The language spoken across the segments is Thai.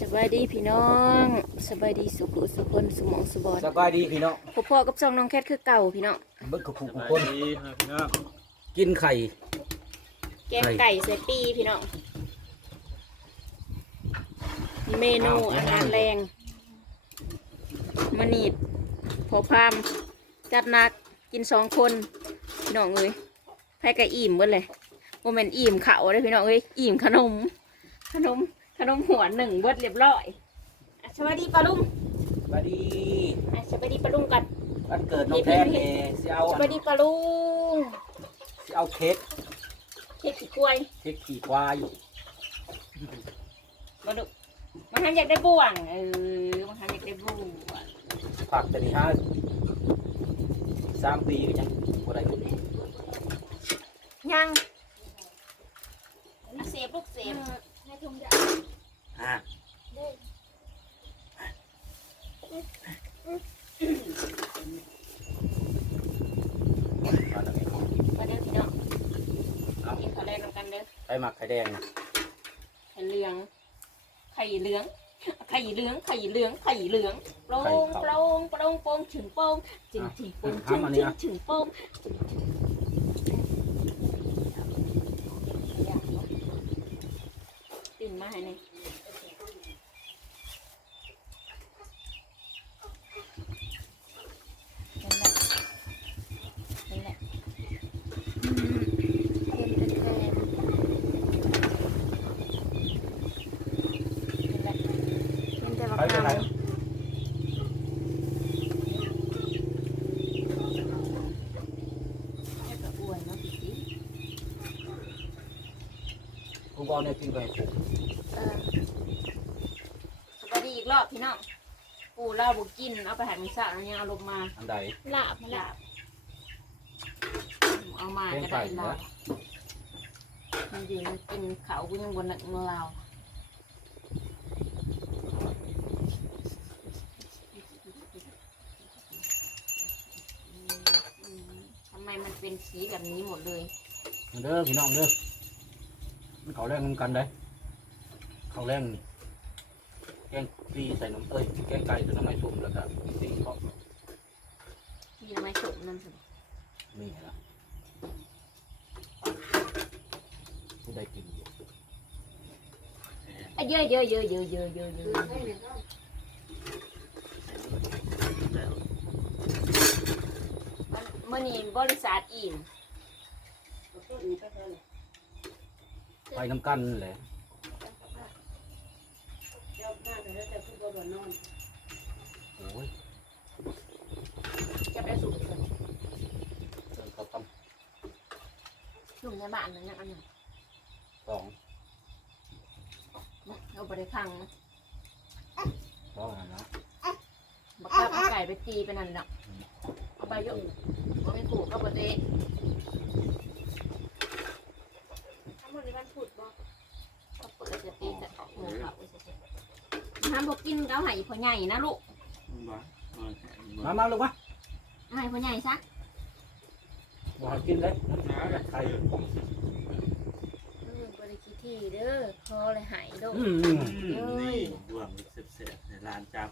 สบายดีพี่น้องสบายดีสุขุสุคนสมองสุบอดสบายดีพี่น้องพ่อพ่อกับซองน้องแคทคือเก่าพี่น้องเบิดกับผู้สผู้บายคนดีครับพี่น้องกินไข่แกงไก่ใส่ปีพี่น้องเมนูอาหารแรงมานีดพอพามจัดหนักกินสองคนพี่น้องเอ้ยไพ่กะอิ่มเบิดเลยโมเมนอิ่มเขาเลยพี่น้องเอ้ยอิ่มขนมขนม ขนมหัวหนึ่งเบิดเรียบร้อยอะสวัสดีปลาลุงสบายดีอะสวัสดีปลาลุงกันวันเกิดน้องแทนเอสิเอาสวัสดีปลาลุงสิเอาเค้กเค้กขี้กล้วยเค้กขี่ควายมาดูมันทันอยากได้บ่วงเออมันทันอยากได้บ่วงผักแต่นี่ฮะสามปีก็ยังบ่ได้กินยังลูกเสียบลูกเสียบให้ทุ่มยา อ่ามาแล้วนี่มาเด้อพี่น้องกินข้าวแรกนำกันเด้อไปหมักไข่แดงนะไข่เหลือง ไข่เหลือง ไข่เหลือง ไข่เหลือง ไข่เหลืองโปร่งโปร่งโปร่งโปร่งถึงโป่งจึงถึงโป่งจึงถึงถึงโป่งตื่นมาให้หน่อย นั่นแหละนั่นแหละอืมเค็มเป็นแฟนนั่นแหละมันจะ ไป มา ไปไหน ทำให้กับอ้วนเนาะพี่จี กูก็ เอาเนี่ยกินไปให้กูเออสวัสดีอีกรอบพี่น้องปูเล่าบุกินเอาไปหันมิซ่าแล้วยังเอาลงมาอันใด ลาบลาบเอามาแกงก็ไก่ได้เหรลาอบมันยืนกินเขากูยังบนหนักมือเรา ทำไมมันเป็นสีแบบนี้หมดเลยเด้อพี่น้องเด้อ มันเขาแรงกันได้เขาแรงแกงปีใส่น้ำเอ้ยแกงไก่ใส่น้ำไม้สุ่มแล้วก็ตีเขามีทำไมสมนั่นสิมีนะผู้ใดกินอยู่อะเยอะเยอะเยอะเยอะเยอะเยอะเยอะมันมื่อนี้บริษัทอิ่ม ไปน้ำกันแหละโอ้ยจะไปสุ่มเลยเดินเขาทสุ่มในบ้านนั่นนะอันนั้นำสองเอาไปได้พังนะสองอันนะบักข้าวเอาไก่ไปตีไปนั่นแหละเอาไปเยอะเอาไปขู่ก็บเตะ ทั้งหมดในบ้านพูดบอกก็เปิดจะตีจะออกหัวเขาเฉยๆห้ามบอกกินก็เอาใหายพ่อใหญ่นะลูกมามาลูกมาเอาใหายพ่อใหญ่ซะบอกให้กินเลยไข่เออบริคิดทีเด้อคอเลยหายลูกอืมนี่ดวงเสียบๆในร้านจับ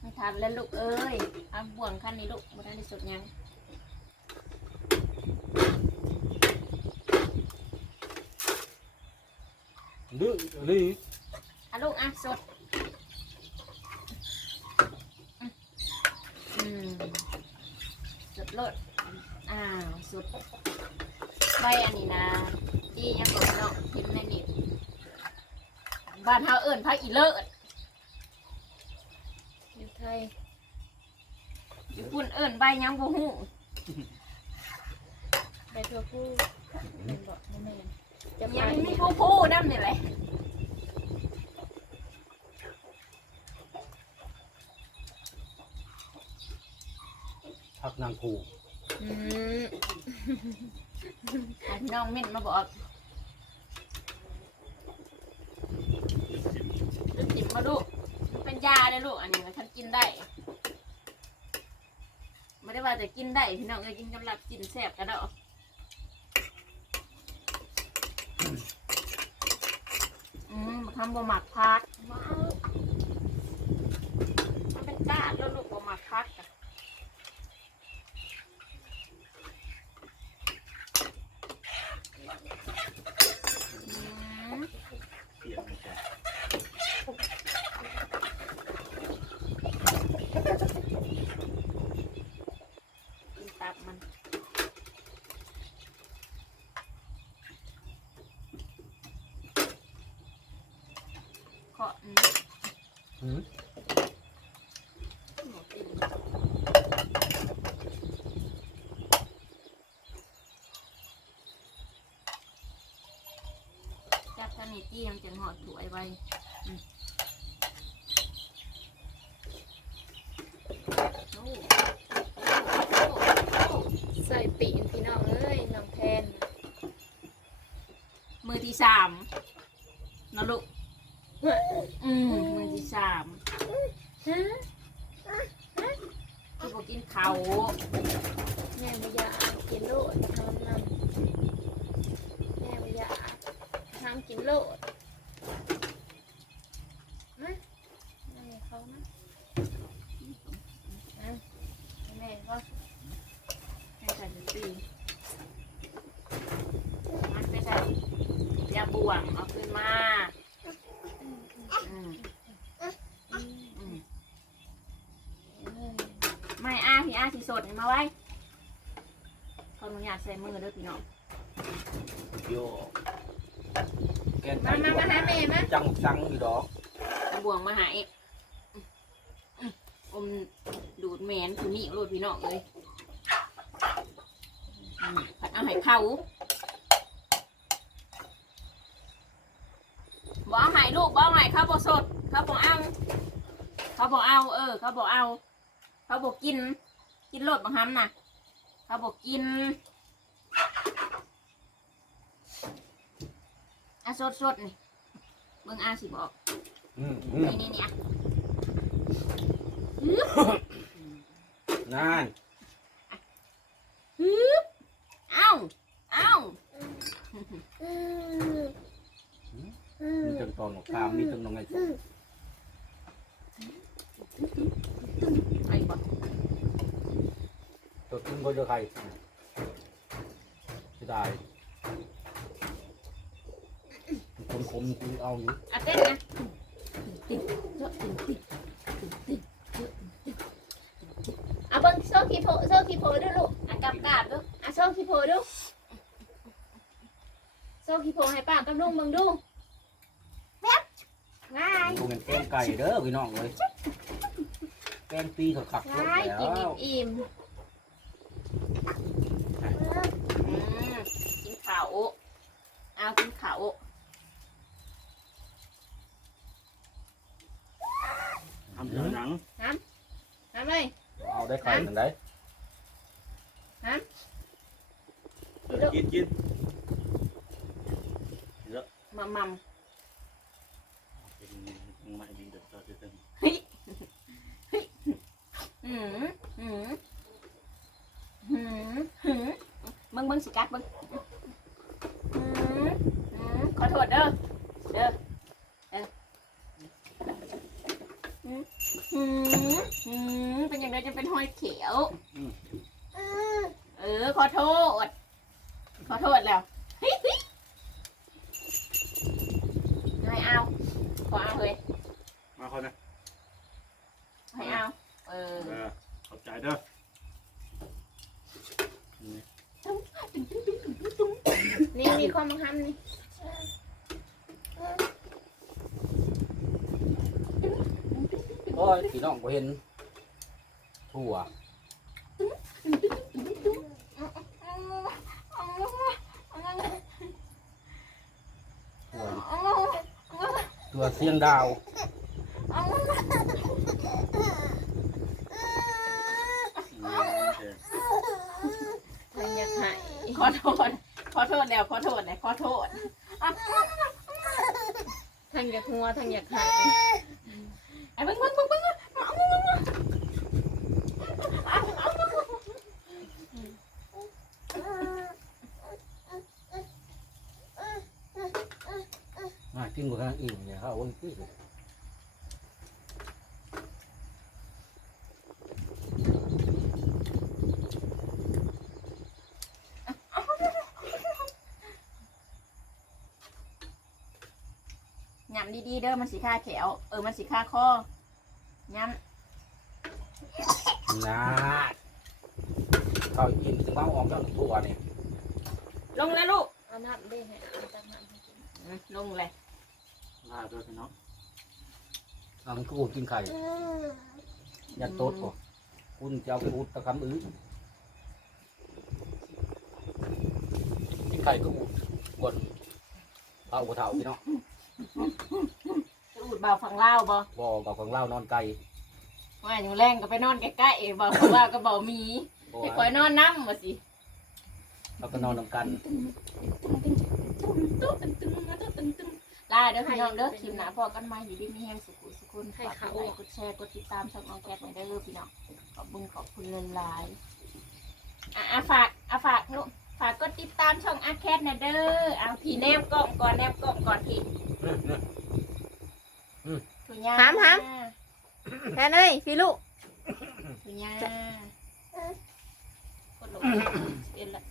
ไม่ทันแล้วลูกเอ้ยเอาบ่วงขั้นนี้ลูกบ่ทันที่สุดยัง ดื้อดื้ออะลูกอะสดอืมสดเลดอ้าวสดใบอันนี้นะที่ยังบอกเนาะเห็นในเน็ตบ้านเฮาเอิ้นพระอีเลิศอยู่ไทยอยู่ปุ่นเอิ้นใบยังบ่ฮู้ไปตัวผู้เป็นบอกไม่แม่น จะไปยังไม่ผู้ผู้นั่นนี่แหละพักนางผูอืมให้พี่น้องเม่นมาบอกจะจิบมาลูกมันเป็นยาเลยลูกอันนี้มันฉันกินได้ไม่ได้ว่าจะกินได้พี่น้องก็กินกำลับกินแซ่บกระดอก ทำบ่หมักพักมาเอามันเป็นก้าแล้วลูกบ่หมักพักอะอืม เปลี่ยนมันจะ กินตับมันเคาะอืม อืมหมูตีนจับท่านี่จี้มันจะหอดถวยไว้อืมโอ้โอ้โอ้ใส่ปีนพี่น้องเอ้ยน้องแทนมือที่สามนะลูก อืมมือที่สาม ฮะ ที่บอกกิน เขาแม่ไม่อยากกินโลดทำน้ำแม่ไม่อยากทำกินโลดมาแม่เขานะเอาแม่ก็ให้ใส่เป็นปีมันไปใส่ยาบ่วงเอาขึ้นมา อืมอืม เอ้ย ไม่อาพี่อาสีสดให้ มาไว้ขออนุญาตใส่มือเด้อพี่น้องโยแกนมามามาหาแม่มาจังจังอยู่ดอกเอาบ่วงมาหาเอกอืมอมดูดแมนผู้นี่โลดพี่น้องเลยอืมผัดเอาให้เข้าบ่เอาให้ลูกบ่เอาให้เขาบ่สด เขาบ่เอา เขาบ่เอา เออ เขาบ่เอา เขาบ่กิน กินโลดบังฮัมน่ะเขาบ่กินอะสดสดๆนี่เบิ่งอาสิบอกอืมอืมนี่นี่เนี่ยนั่นฮึบเอ้าเอ้ามีจังตอนของข้ามมีจังน้องไอ้ส้มไอ้บ่ ตัวกินก็จะใครจะได้คนคมคือเอาอยู่อะเต้นนะเอาเบิ่งโซ่คีโพโซ่คีโพดูลูกอะกลับกราบดูอะโซ่คีโพดูโซ่คีโพให้ป้ากับลุงเบิ่งดูแป๊บง่ายดูเป็นแกงไก่เด้อพี่น้องเลยแกงปีเขาขับรถง่ายแล้กินวอิ่มๆอืมกินข้าว เอากินข้าวทำเดี๋ยวหนังทำเลยเอาได้ไข่มันได้เออกินกินมัมมัมเป็นไม่ดีเด็ดต่อจะเต็มหืมหืมหืมหืมเบิ่งเบิ่งสิกัดเบิ่งหืมหืม ขอโทษเด้อเด้อเออหืมหืมหืมเป็นอย่างไรจะเป็นห้อยเขียว เออขอโทษ ขอโทษแล้วเฮ้ยเฮ้ยให้เอาขอเอาเลยมาคนนะให้เอา เออเออขอบใจเด้อนี่มีข้อมังคับนี่ อ้ยพี่น้องก็เห็นถั่วถั่วถั่วเสียงดาวทางอยากหายขอโทษ ขอโทษแล้วขอโทษแล้วขอโทษทางอยากหัวทางอยากหาย ไอ้เบิ้งเบิ้งเบิ้งเบิ้งเอาเอาเอาเอาเอาเอา มากินหมู ฮะอิ่มเนี่ยเขาเอาไว้ที่ ยำ ดีๆเด้อมันสีค่าแขวเออมันสีค่าคอยำนะเขาอิ่มถึงว่าออกจากตัวนี่ลงแล้วลูกเอาน้ำได้ให้เอาจากน้ำให้กินอืมลงเลย ลาด้วยพี่น้องเอามันก็อุดกินไข่ยันโต๊ดก่อนคุณจะเอาไปอุดตะคำอื้อกินไข่ก็อุดบนเอาหัวเท้าพี่น้อง จะอูดเบาฝั่งเล่าวบ่บ่กับของเล่านอนไก่ว่าอยู่แรงก็ไปนอนใกล้ๆเบาฝั่งเล่าวก็เบามีบ่ไปคอยนอนน้ำมาสิเราก็นอนนำกันลาเด้อพี่น้องเด้อคลิปหน้าพอกันใหมาอยู่ดีมีแห้งสุขุสุขุนฝากกดไลค์กดแชร์กดติดตามช่องน้องแคทหน่อยเด้อพี่น้องขอบคุณขอบคุณเลหลายๆอะอะฝากอะฝากลูก ฝากกดติดตามช่องอาแคทหน่อยเด้อเอาพี่แนบกล้องก่อนแนบกล้องก่อนพี่ถุยาหามหาม แค่นี้พี่ลูกถุยากดลงเป็นละ